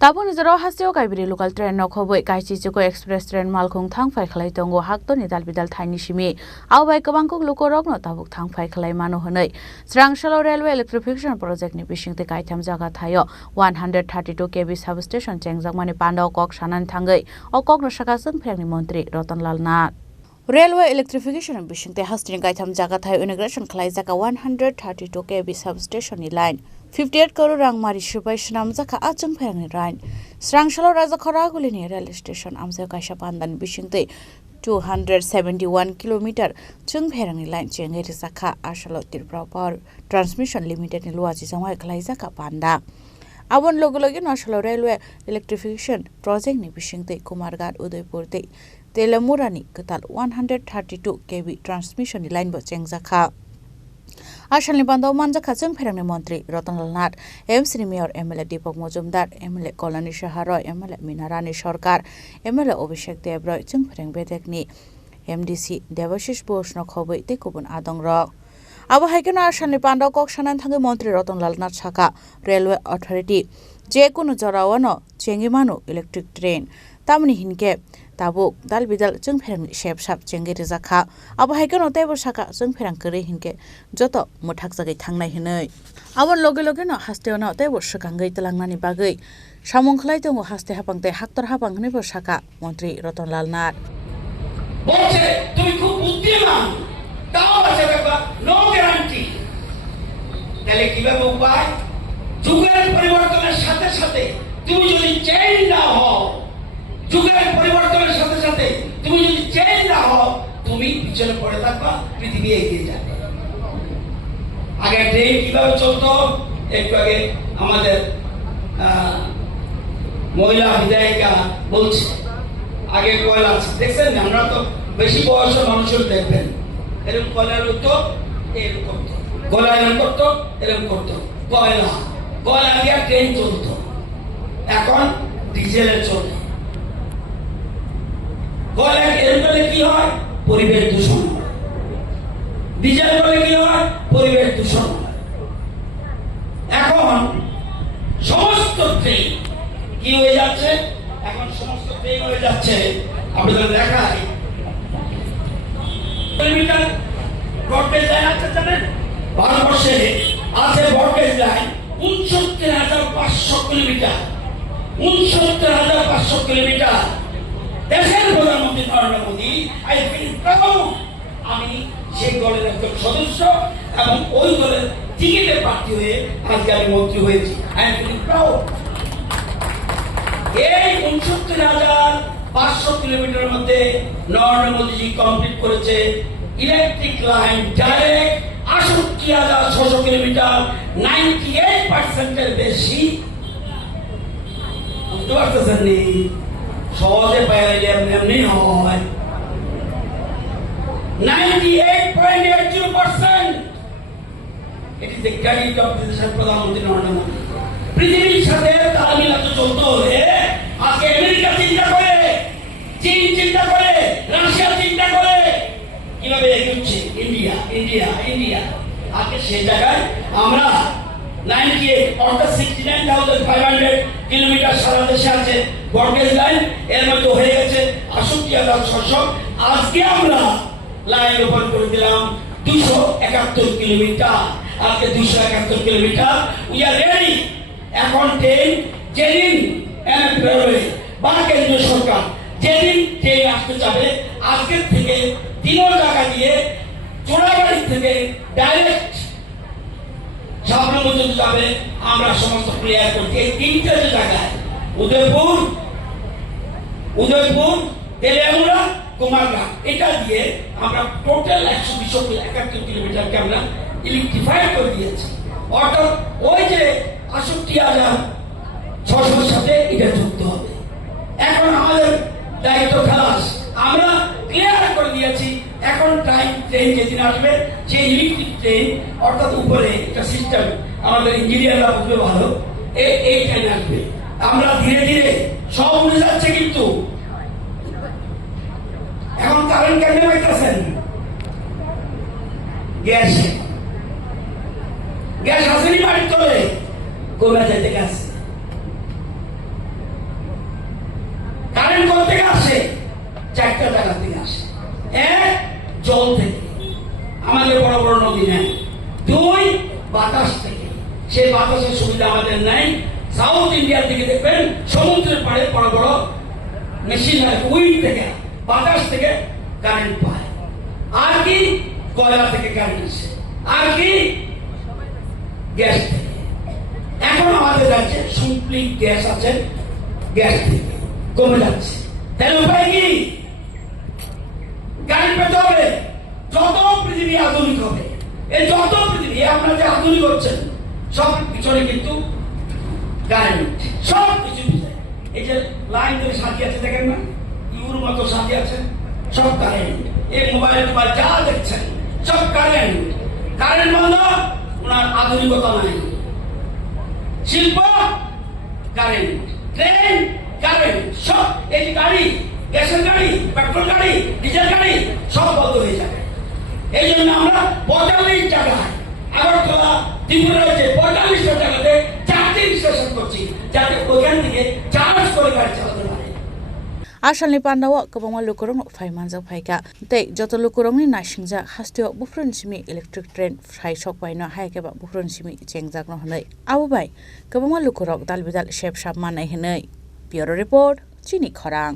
Tabu nizaro hasio kaibiri local train no khoboi kaichi chiko express train malkhung thangphai khlai tongo hakto ni dalbidal thaini simi awbai kabangkok lokorok no tabuk thangphai khlai mano honai Srangshalo railway electrification project ni bishingte kaitham jaga thayo 132 kV substation chengjak pando kok sanan thangai okok no sakasung phrangni montri Ratanlal Nath Railway electrification bishingte hastring kaitham jaga thayo inauguration khlai jaka 132 kV substation ni line 58 crore rang mari supai snam jaka achung pherangni line Srangshalo raja khoraguli ni rail station amsa kaisa pandan bishingte 271 km chung pherangni line chengei jaka Ashalo Tripura Power Transmission Limited ni luaji jangai khlai jaka panda Abon logi Ashalo Railway electrification project ni bishingte Kumarghat Udaipur te Telamurani ketal 132 kV transmission line bo chengjaka Ashalni bandau manjaka chung pherangni montri Ratanlal Nath MC Mayor MLA Deepak Mojumdar MLA Kolani Shaharoy MLA Minarani Sarkar MLA Abhishek Debroy chung pherang bedekni MDC Devashish Bosh no khoboi te kubun adong rok Abo haikeno Ashalni bandau kok sanan thangai montri Ratanlal Nath Saka Railway Authority je kunu jorawano chengimanu electric train tamni hinke Tabu dal bidal chung pherang shep sap chengei jaka abo haikeno tebo saka chung pherang kare hinke joto muthak jagai thangnai hinai abon loge no hasteo no tebo sakangai telangnani bagai samung khlai tongo haste hapangte haktor hapang hne bo saka মন্ত্রী Ratanlal Nath বলছে তুমি খুব বুদ্ধিমান তাও আছে বাবা no guarantee তাহলে কিভাবে উপায় যুগের পরিবর্তনের সাথে সাথে তুমি যদি চেঞ্জ না হও যুগের পরিবর্তনের সাথে সাথে তুমি যদি চেঞ্জ না হও তুমি পিছনে পড়ে থাকবা পৃথিবী এগিয়ে যাবে আগে ট্রেন কিভাবে চলতো একটু আগে আমাদের মহিলা বিধায়িকা বলছে আগে কয়লা দেখছেন আমরা তো বেশি বয়সের মানুষের দেখবেন এরকম কয়লার উঠতো এরকম করতো গলা এরকম করতো এরকম করতো কয়লা দিয়ে ট্রেন চলতো এখন ডিজেলের চলে কয়লা এরকম করলে কি হয় পরিবেশ দূষণ হয় ডিজেল করলে কি হয় পরিবেশ দূষণ হয় এখন সমস্ত ট্রেন কি হয়ে যাচ্ছে এখন সমস্ত ট্রেন হয়ে যাচ্ছে আপনাদের দেখায় কিলোমিটার ব্রডগেজ লাইন আছে জানেন ভারতবর্ষে আছে ব্রডগেজ লাইন ৬৯,৫০০ কিলোমিটার ৬৯,৫০০ কিলোমিটার দেশের প্রধানমন্ত্রী নরেন্দ্র মোদী আমি সেই দলের একজন সদস্য এবং ওই দলের টিকিটের প্রার্থী হয়ে আজকে আমি মন্ত্রী হয়েছি আই এম ফিলিং প্রাউড এই ৬৯,৫০০ কিলোমিটারের মধ্যে নরেন্দ্র মোদীজি কমপ্লিট করেছে ইলেকট্রিক লাইন ডাইরেক্ট ৬৮,৬০০ কিলোমিটার 98% এর বেশি বুঝতে পারতেছেন নি সহজে পাইলে এমনি হয় 98.80% it is the credit of the প্রধানমন্ত্রী নরেন্দ্র মোদী পৃথিবীর সাথে তাল মিলাতে চলতে হলে আজকে আমেরিকা চিন্তা করে চীন চিন্তা করে রাশিয়া চিন্তা করে কিভাবে এগোচ্ছে ইন্ডিয়া আজকে সেই জায়গায় আমরা 98 অর্থাৎ 69,500 কিলোমিটার সারা দেশে আছে ব্রডগেজ লাইন এর মধ্যে হয়ে গেছে ৬৮,৬০০ আজকে আমরা লাইন ওপেন করে দিলাম 271 কিলোমিটার আজকে 271 কিলোমিটার উই আর রেডি এখন ট্রেন যেদিন রেলওয়ে বা কেন্দ্রীয় সরকার যেদিন ট্রেন আসতে যাবে আজকের থেকে ৩ টাকা দিয়ে চোরাবাড়ি থেকে ডাইরেক্ট সাবনা পর্যন্ত যাবে আমরা সমস্ত ক্লিয়ার করছি এই ৩টে জায়গায় উদয়পুর তেলিয়ামুড়া কুমারঘাট এটা দিয়ে আমরা টোটাল ১২৭ কিলোমিটারকে আমরা ইলেকট্রিফাই করে দিয়েছি অর্থাৎ ওই যে ৬৮,৬০০ সাথে এটা যুক্ত হবে এখন আমাদের দায়িত্ব খালাস আমরা ক্লিয়ার করে দিয়েছি এখন টাইম ট্রেন যেদিন আসবে সেই ইলেকট্রিক ট্রেন অর্থাৎ উপরে একটা সিস্টেম আমাদের ইঞ্জিনিয়াররা বুঝবে ভালো এই ট্রেন আসবে আমরা ধীরে ধীরে সব উঠে যাচ্ছে কিন্তু এখন কারেন্ট কেমনে পাইতেছেন গ্যাস আসেনি বাড়ির তলে কমে যাইতে গেছে বাতাসের সুবিধা আমাদের নাই। সাউথ ইন্ডিয়ার দিকে দেখবেন সমুদ্রের পাড়ে বড় বড় মেশিন আছে, উইন্ড থেকে বাতাস থেকে কারেন্ট পায়। আর কি কয়লা থেকে কারেন্ট আসে, আর কি গ্যাস থেকে। এখন আমাদের রাজ্যে সিম্পলি গ্যাস আছে, গ্যাস থেকে কমে যাচ্ছে। তাহলে উপায় কি? কারেন্ট পেতে হবে। যত পৃথিবী আধুনিক হবে, এই যত পৃথিবী আপনারা যে আধুনিক হচ্ছেন, সব পিছনে কিন্তু কারেন্ট, সব কিছু পিছনে। এই যে লাইন ধরে সাথী আছে দেখেন না, ইউর মতো সাথী আছে, সব কারেন্ট। এই মোবাইল টোবাইল যা দেখছেন সব কারেন্ট। কারেন্ট বন্ধ, ওনার আধুনিকতা নাই। শিল্প কারেন্ট, ট্রেন কারেন্ট, সব এই যে গাড়ি, গ্যাসের গাড়ি, পেট্রোল গাড়ি, ডিজেল গাড়ি সব বন্ধ হয়ে যাবে। এই জন্য আমরা 45 জায়গায় আগরতলা ত্রিপুরা রয়েছে 45টা জায়গাতে চার্জিং স্টেশন করছি, যাতে ওখান থেকে চার্জ করে গাড়ি চালাতে পারে। Asalni pandawa kabangma lukurong phai manjak phaika tei joto lukurongni naisingja hastio bufrun simi electric train phai sok paino haikeba bufrun simi chengjak no hanai abo bai kabangma lukurok dalbidal shep shap manai hinai. Bureau report Chini Khorang.